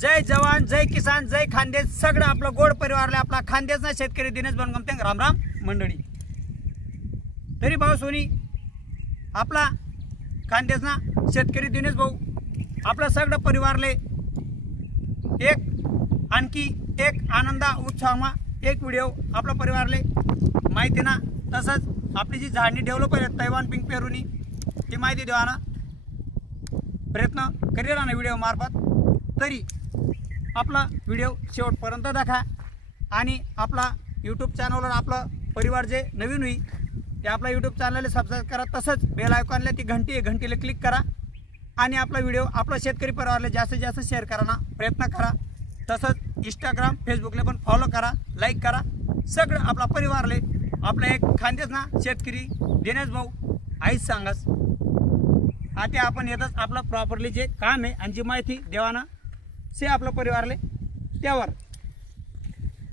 जय जवान जय किसान जय खानदेश. सगळं आपलं गोड परिवारला आपला खानदेशना शेतकरी दिनेश बनगमते रामराम मंडळी. तरी भाऊ सोनी आपला खानदेशना शेतकरी दिनेश भाऊ आपलं सगळं परिवारले एक आणखी एक आनंदा उत्साहमा एक व्हिडिओ आपल्या परिवारले माहिती ना. तसंच आपली जी झाडणी डेव्हलप आहे तैवान पिंक पेरूनी ती माहिती देवाना प्रयत्न करी ना व्हिडिओ मार्फत. तरी आपला व्हिडिओ शेवटपर्यंत दाखा आणि आपला यूट्यूब चॅनलवर आपलं परिवार जे नवीन होईल ते आपला यूट्यूब चॅनलला सबस्क्राईब करा. तसंच बेल आयकॉनला ती घंटी आहे घंटीला क्लिक करा आणि आपला व्हिडिओ आपला शेतकरी परिवारला जास्तीत जास्त शेअर करायला प्रयत्न करा. तसंच इंस्टाग्राम फेसबुकला पण फॉलो करा लाईक करा. सगळं आपला परिवारले आपला एक खांदेच ना शेतकरी दिनेश भाऊ आईच सांगास. आता आपण येतच आपलं प्रॉपरली जे काम आहे आणि जी माहिती देवाना से आपला परिवारले त्यावर.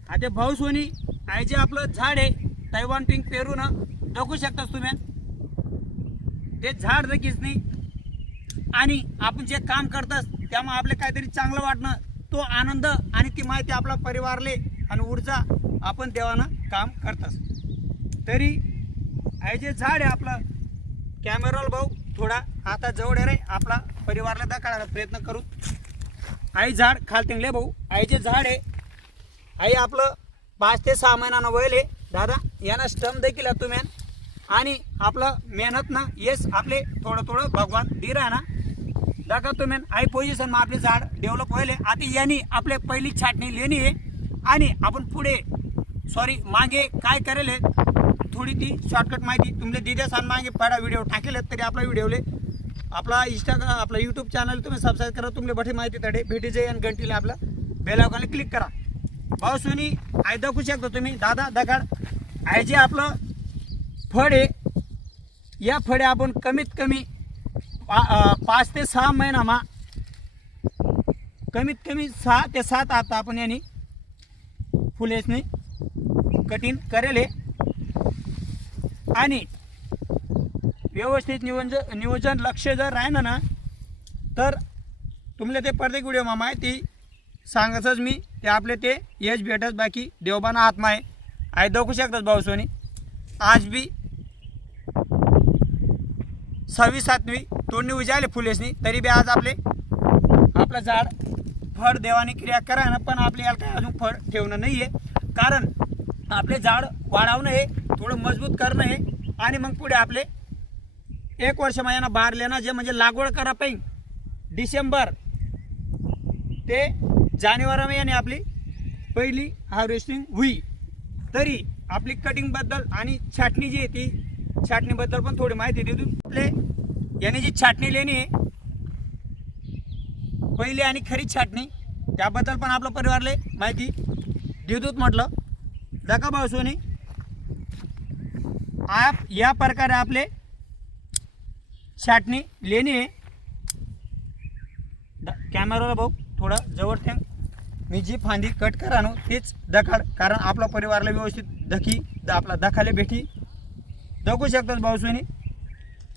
आता भाऊ सोनी आहे जे आपलं झाड आहे. तैवान पिंक पेरू ना दाखवू शकतास तुम्ही. ते झाड देखील नाही. आणि आपण जे काम करतास त्यामुळे आपले काहीतरी चांगलं वाटणं तो आनंद आणि ती माहिती आपला परिवारले आणि ऊर्जा आपण देवानं काम करतास. तरी आहे जे झाड आहे आपलं. कॅमेराल भाऊ थोडा आता जवळ रे. आपला परिवारला दाखवायला प्रयत्न करू. आई झाड खालतिंगले भाऊ. आईचे झाड आहे आई आपलं पाच ते सहा महिन्यानं वयल आहे. दादा यानं स्टम देखील आहे तुम्ही. आणि आपलं मेहनत ना येस आपले थोडं थोडं भगवान धीर आहे ना. दाखवा तुम्ही आई पोझिशन मग आपले झाड डेव्हलप व्हायले आता यांनी आपले पहिली छाटणी लेणी आहे. आणि आपण पुढे सॉरी मागे काय करेल आहे, थोडी ती शॉर्टकट माहिती तुमले दिदेस आणि मागे पडा व्हिडिओ टाकेल तरी आपला व्हिडिओले आपला इंस्टाग्राम आपला यूट्यूब चॅनल तुम्ही सबस्क्राईब करा. तुमले बठी माहिती तडे. भेटी जाई आणि घंटीला आपला बेलावकाला क्लिक करा. भाऊ सोनी आय दाखवू शकता तुम्ही? दादा दगाड. आय जे आपलं फळ आहे या फळे आपण कमीत कमी पा पाच ते सहा महिनामा कमीत कमी सहा ते सात आता आपण यांनी फुलेसनी कठीण करेल आणि व्यवस्थित नियोजन नियोजन लक्ष जर राहिलं ना तर तुमले ते प्रत्येक व्हिडिओमा माहिती सांगतच मी ते आपले ते यश भेटत बाकी देवबाना आत्मा आहे. आहे दाखवू शकतात भाऊ सोनी. आज बी सहावी सातवी तोडणी उजाले फुलेसनी तरी बी आज आपले आपलं झाड फळ देवाने क्रिया करा ना पण आपल्याला काय अजून फळ ठेवणं नाही आहे कारण आपले झाड वाढवणं हे थोडं मजबूत करणं हे आणि मग पुढे आपले एक वर्ष महिना बाहेर लेणं जे म्हणजे लागवड करा पाहिजे डिसेंबर ते जानेवारी याने आपली पहिली हार्वेस्टिंग होई. तरी आपली कटिंगबद्दल आणि छाटणी जी आहे ती छाटणीबद्दल पण थोडी माहिती देतो आपले याने जी छाटणी लेणी आहे पहिली आणि खरी छाटणी त्याबद्दल पण आपलं परिवारले माहिती देतोच म्हटलं. दका भाऊ सोनी. आप या प्रकारे आपले छाटणी लेणी आहे. द- कॅमेराला भाऊ थोडं जवळ ठेव. मी जी फांदी कट करानो तेच तीच दखाड कारण आपला परिवारला व्यवस्थित धकी द- आपला दखाले भेटी. दाखवू शकतात भाऊसुनी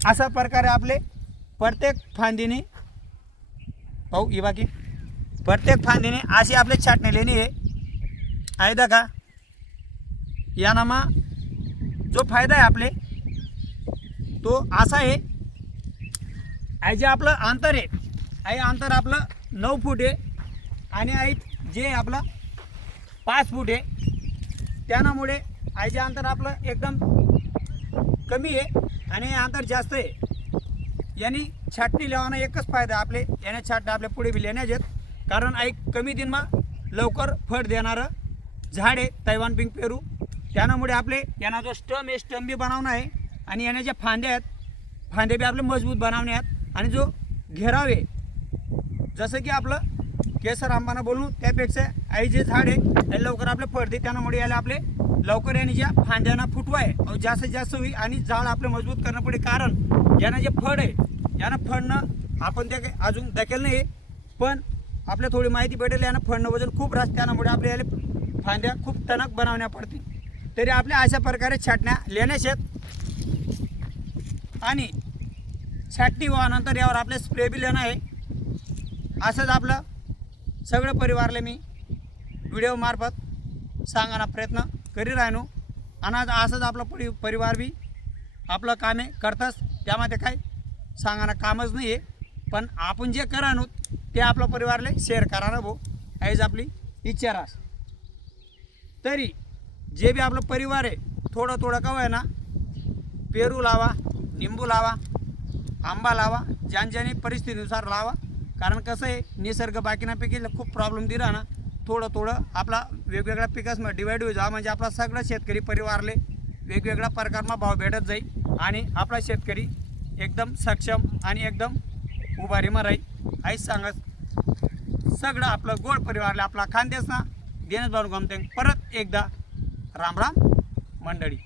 अशा प्रकारे आपले प्रत्येक फांदीने भाऊ ही बाकी. प्रत्येक फांदीने अशी आपले छाटणी लेणी आहे. आहे का यानामा जो फायदा आहे आपले तो असा आहे आहे जे आपलं अंतर आहे आहे अंतर आपलं नऊ फूट आहे आणि आहे जे आपलं पाच फूट आहे. त्यामुळे आहे जे अंतर आपलं एकदम कमी आहे आणि अंतर जास्त आहे. यांनी छाटणी लावणं एकच फायदा आहे आपले याने छाटणं आपल्या पुढे बी लेण्याचे आहेत कारण ऐक कमी दिनमा लवकर फळ देणारं झाड आहे तैवान पिंक पेरू. त्यामुळे आपले यांना जो स्टम आहे स्टम बी बनवणं आहे. आणि याने ज्या फांद्या आहेत फांदे बी आपले मजबूत बनवणे आहेत आणि जो घेराव आहे जसं की आपलं केसर आंबाना बोलू त्यापेक्षा आई जे झाड आहे ते लवकर आपले पडते त्यामुळे याला आपले लवकर याने ज्या फांद्यांना फुटवा आहे जास्तीत जास्त होईल आणि झाड आपलं मजबूत करणं पडे कारण यानं जे फळ आहे यानं फडणं आपण ते काही अजून दाखल नाही पण आपल्या थोडी माहिती भेटेल यानं फळणं वजन खूप राहत त्यामुळे आपल्या याला फांद्या खूप टणक बनवण्या पडतील. तरी आपल्या अशा प्रकारे छाटण्या लेण्यास आहेत आणि छाटणी व्हानंतर यावर आपले स्प्रे बी लेणं आहे. असंच आपलं सगळं परिवारले मी व्हिडिओमार्फत सांगायला प्रयत्न करी राहिनो आणि आज असंच आपलं परि परिवार बी आपलं कामे करतंच. त्यामध्ये काही सांगायला कामच नाही आहे पण आपण जे करानो ते आपलं परिवारले शेअर करा ना भाऊ. हीच आपली इच्छा रास. तरी जे बी आपलं परिवार आहे थोडं थोडं का आहे ना पेरू लावा निंबू लावा आंबा लावा ज्यान परिस्थितीनुसार लावा. कारण कसं आहे निसर्ग बाकीनापैकी खूप प्रॉब्लेम दिला ना थोडं थोडं आपला वेगवेगळ्या पिकासमध्ये डिवाईड होईल. जा म्हणजे आपला सगळं शेतकरी परिवारले वेगवेगळ्या प्रकारमा भाव भेटत जाईल आणि आपला शेतकरी एकदम सक्षम आणि एकदम उभारीमा राहील. आईच सांगत सगळं आपलं गोड परिवारले आपला खानदेस ना देणंच भाऊ गमते परत एकदा राम राम मंडळी.